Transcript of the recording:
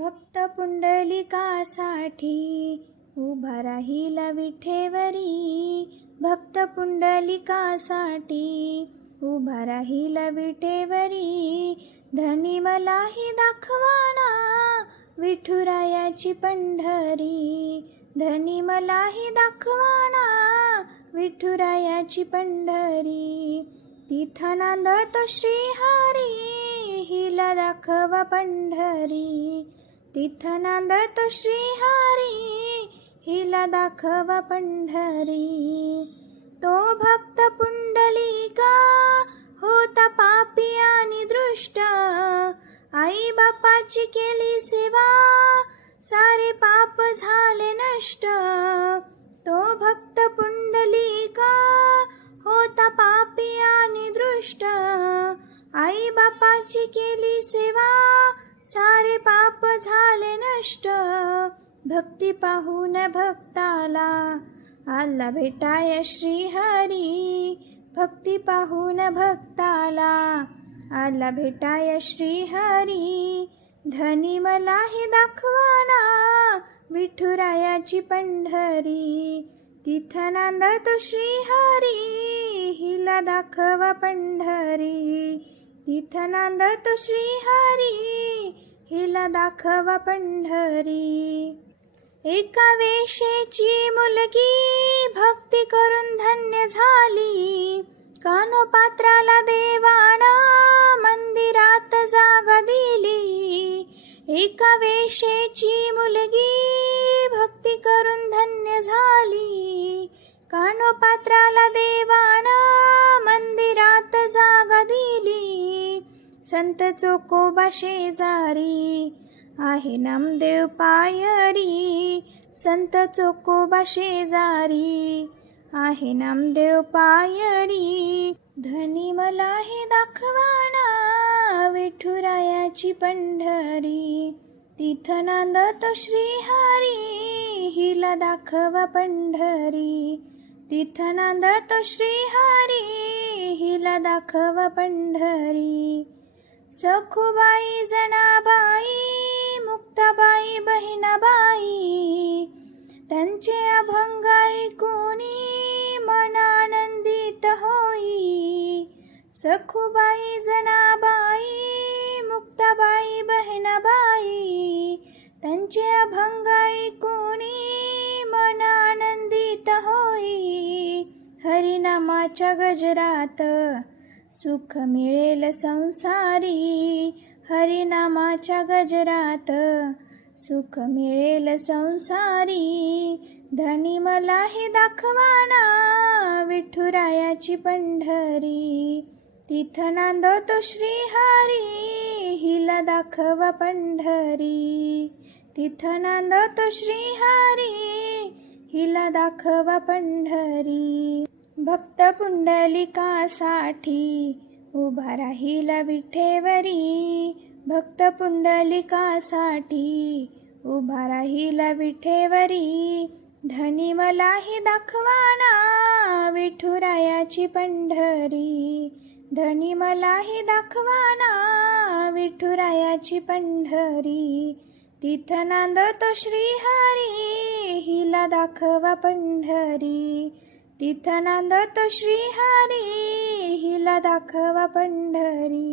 भक्त पुंडलिकासाठी उभा राहिला विठेवरी. भक्त पुंडलिकासाठी उभा राहिला विठेवरी. धनी मलाही दाखवाना विठुरायाची पंढरी. धनी मलाही दाखवाना विठुरायाची पंढरी. तिथं नांदतो श्रीहरी हिला दाखवा पंढरी. तिथ नांदतो श्रीहारी हिला दाखवा पंढरी. तो भक्त पुंडलिका होता पापी आणि दृष्ट. आई बापाची केली सेवा सारे पाप झाले नष्ट. तो भक्त पुंडलिका होता पापी आणि दृष्ट. आई बापाची केली नष्ट भक्ती पाहून भक्ताला आला भेटाय श्रीहरी. भक्ती पाहून भक्ताला आला भेटाय श्रीहरी. धनी मलाही दाखवाना विठुरायाची पंढरी. तिथं नांदतो श्रीहरी हिला दाखवा पंढरी. तिथं नांदतो श्रीहरी. मला दाखवा पंढरी. एका वेशेची मुलगी भक्ती करून धन्य झाली. कानोपात्राला देवाना मंदिरात जागा दिली. एका वेशेची मुलगी भक्ती करून धन्य झाली. कानोपात्राला देवाना संत चोकोबा शेजारी आहे नामदेव पायरी. संत चोकोबा शेजारी आहे नामदेव पायरी. धनी मलाही दाखवाना विठुरायाची पंढरी. तिथं नांदतो श्रीहरी हिला दाखवा पंढरी. तिथं नांदतो श्रीहरी हिला दाखवा पंढरी. सखुबाई जनाबाई मुक्ताबाई बहिणाबाई त्यांचे अभंग ऐकूनी मन आनंदित होई. सखुबाई जनाबाई मुक्ताबाई बहिणाबाई त्यांचे अभंग ऐकूनी मन आनंदित होई. हरिनामाच्या गजरात सुख मिळेल संसारी हरिनामाच्या गजरात. सुख मिळेल संसारी धनी मलाही दाखवाना विठुरायाची पंढरी. तिथ नांदतो श्रीहरी हिला दाखवा पंढरी. तिथ नांदतो श्रीहरी हिला दाखवा पंढरी. भक्त पुंडलिकासाठी उभा राहिला विठेवरी. भक्त पुंडलिकासाठी उभा राहिला विठेवरी. धनी मलाही दाखवाना विठुरायाची पंढरी. धनी मलाही दाखवाना विठुरायाची पंढरी. तिथं नांदतो श्रीहरी हिला दाखवा पंढरी. तिथं श्री श्रीहरी हिला दाखवा पंढरी.